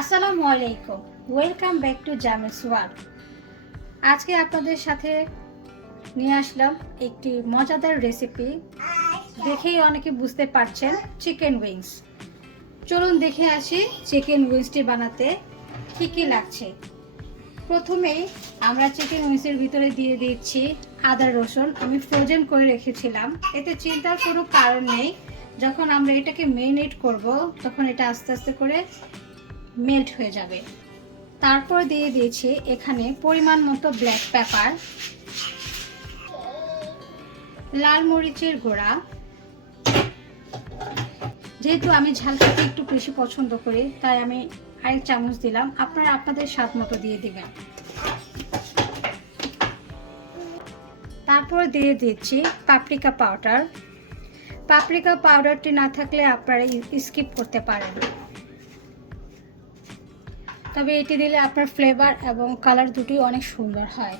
Assalamualaikum welcome back to Jamil's world. আজকে আপনাদের সাথে নিয়ে আসলাম একটি মজাদার রেসিপি। দেখেই অনেকে বুঝতে পারছেন, চিকেন উইংস। চলুন দেখে আসি চিকেন উইংসটি বানাতে কি কি লাগছে। প্রথমেই আমরা চিকেন উইংসের ভিতরে দিয়ে দিচ্ছি আদা রসুন। আমি ফ্রোজেন করে রেখেছিলাম, এতে চিন্তার কোনো কারণ নেই। যখন আমরা এটাকে মেরিনেট করব তখন এটা আস্তে আস্তে করে মেল্ট হয়ে যাবে। তারপর দিয়ে দিয়েছি এখানে পরিমাণ মতো ব্ল্যাক পেপার, লাল মরিচের গুঁড়া। যেহেতু আমি ঝাল খেতে একটু বেশি পছন্দ করি তাই আমি আরেক চামচ দিলাম, আপনারা আপনাদের স্বাদ মতো দিয়ে দিবেন। তারপর দিয়ে দিচ্ছি পাপরিকা পাউডার। পাপরিকা পাউডারটি না থাকলে আপনারা স্কিপ করতে পারেন, তবে এটি দিলে আপনার ফ্লেভার এবং কালার দুটি অনেক সুন্দর হয়।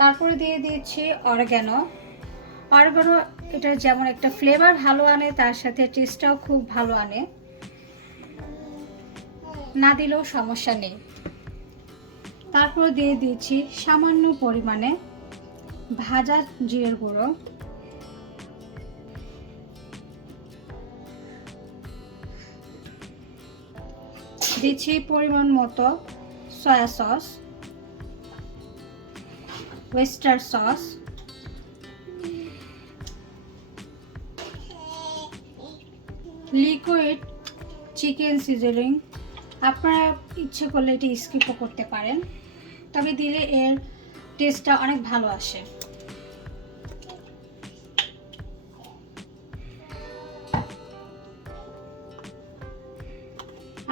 তারপরে দিয়ে দিচ্ছি অরিগ্যানো। অরিগ্যানো এটা যেমন একটা ফ্লেভার ভালো আনে, তার সাথে টেস্টটাও খুব ভালো আনে, না দিলেও সমস্যা নেই। তারপর দিয়ে দিচ্ছি সামান্য পরিমাণে ভাজা জিরের গুঁড়ো, দিচ্ছি পরিমাণ মতো soya sauce, oyster sauce, liquid chicken seasoning. আপনারা ইচ্ছে করলে এটি স্কিপও করতে পারেন, তবে দিলে এর টেস্টটা অনেক ভালো আসে।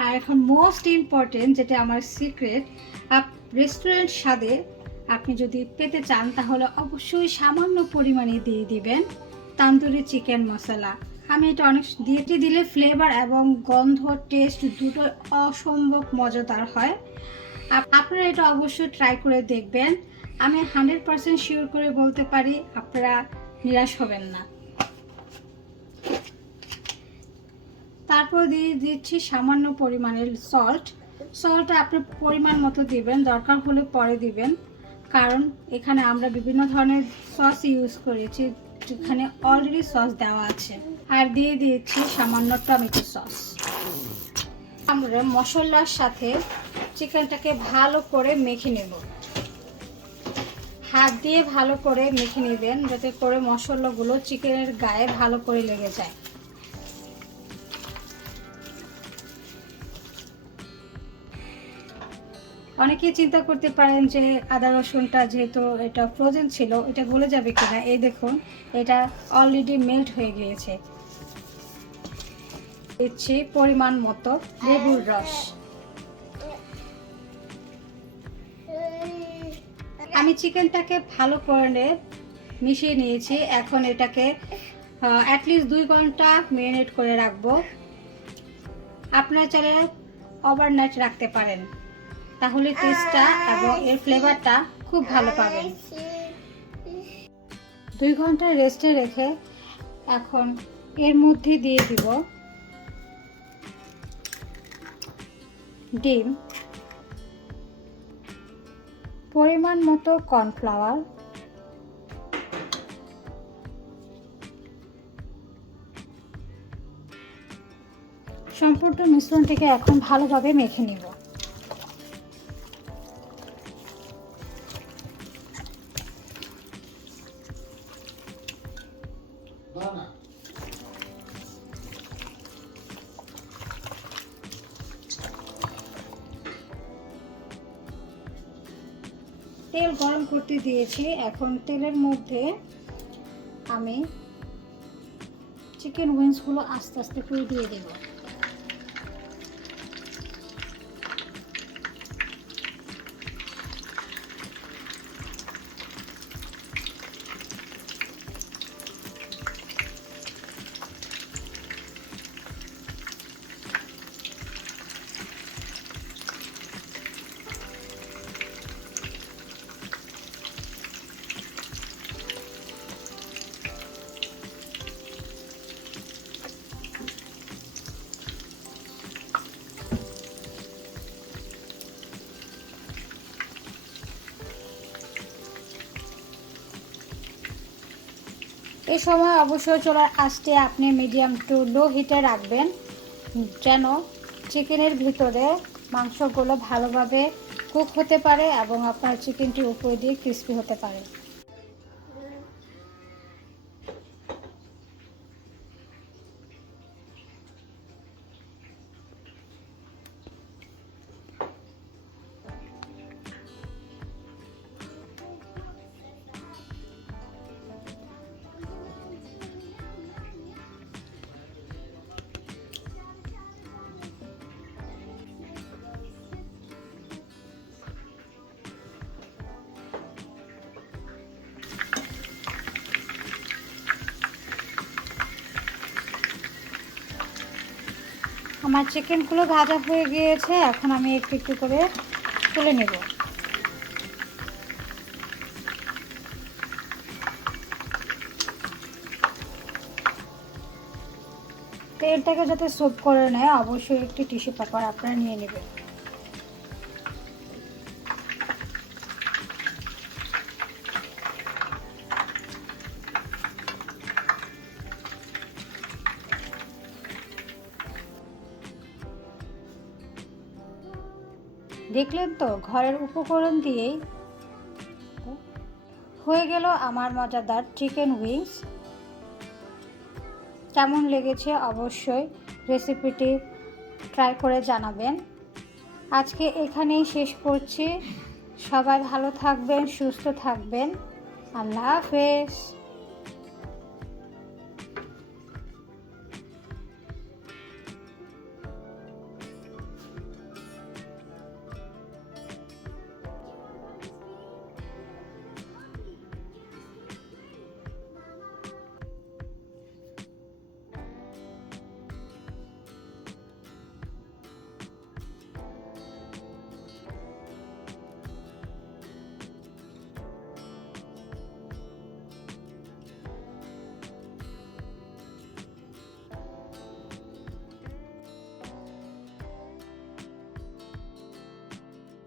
আর এখন মোস্ট ইম্পর্টেন্ট, যেটা আমার সিক্রেট, রেস্টুরেন্ট স্বাদে আপনি যদি পেতে চান তাহলে অবশ্যই সামান্য পরিমাণে দিয়ে দিবেন তান্দুরি চিকেন মশলা। আমি এটা অনেক দিলে ফ্লেভার এবং গন্ধ টেস্ট দুটো অসম্ভব মজাদার হয়। আপনারা এটা অবশ্যই ট্রাই করে দেখবেন। আমি 100% শিওর করে বলতে পারি আপনারা নিরাশ হবেন না। তারপর দিয়ে দিচ্ছি সামান্য পরিমাণের সল্টটা আপনি পরিমাণ মতো দিবেন, দরকার হলে পরে দিবেন, কারণ এখানে আমরা বিভিন্ন ধরনের সস ইউজ করেছি যেখানে অলরেডি সস দেওয়া আছে। আর দিয়ে দিয়েছি সামান্য টমেটো সস। আমরা মশলার সাথে চিকেনটাকে ভালো করে মেখে নেব। হাত দিয়ে ভালো করে মেখে নেবেন যাতে করে মশলাগুলো চিকেনের গায়ে ভালো করে লেগে যায়। অনেকেই চিন্তা করতে পারেন যে আদা রসুনটা যেহেতু এটা ফ্রোজেন ছিল এটা গলে যাবে কিনা। এই দেখুন, এটা অলরেডি মেল্ট হয়ে গিয়েছে। দিচ্ছি পরিমাণ মতো লেবুর রস। আমি চিকেনটাকে ভালো করে মিশিয়ে নিয়েছি। এখন এটাকে অ্যাটলিস্ট 2 ঘন্টা মেরিনেট করে রাখবো। আপনারা চাইলে ওভারনাইট রাখতে পারেন, তাহলে টেস্টটা এবং এর ফ্লেভারটা খুব ভালো পাবেন। 2 ঘন্টা রেস্টে রেখে এখন এর মধ্যে দিয়ে দিব ডিম, পরিমাণ মতো কর্নফ্লাওয়ার, সম্পূর্ণ মিশ্রণটিকে এখন ভালোভাবে মেখে নিব। তেল গরম করতে দিয়েছি। এখন তেলের মধ্যে আমি চিকেন উইংসগুলো আস্তে আস্তে করে দিয়ে দেব। এই সময় অবশ্যই চুলার আঁচটি আপনি মিডিয়াম টু লো হিটে রাখবেন, যেন চিকেনের ভিতরে মাংসগুলো ভালোভাবে কুক হতে পারে এবং আপনার চিকেনটি উপর দিয়ে ক্রিস্পি হতে পারে। আমার চিকেনগুলো ভাজা হয়ে গিয়েছে, এখন আমি একটু একটু করে তুলে নেব। তেলটাকে যাতে সোপ করে নেয় অবশ্যই একটি টিস্যু পেপার আপনারা নিয়ে নেবেন। দেখলেন তো, ঘরের উপকরণ দিয়েই হয়ে গেল আমার মজাদার চিকেন উইংস। কেমন লেগেছে অবশ্যই রেসিপিটি ট্রাই করে জানাবেন। আজকে এখানেই শেষ করছি। সবাই ভালো থাকবেন, সুস্থ থাকবেন। আল্লাহ হাফেজ।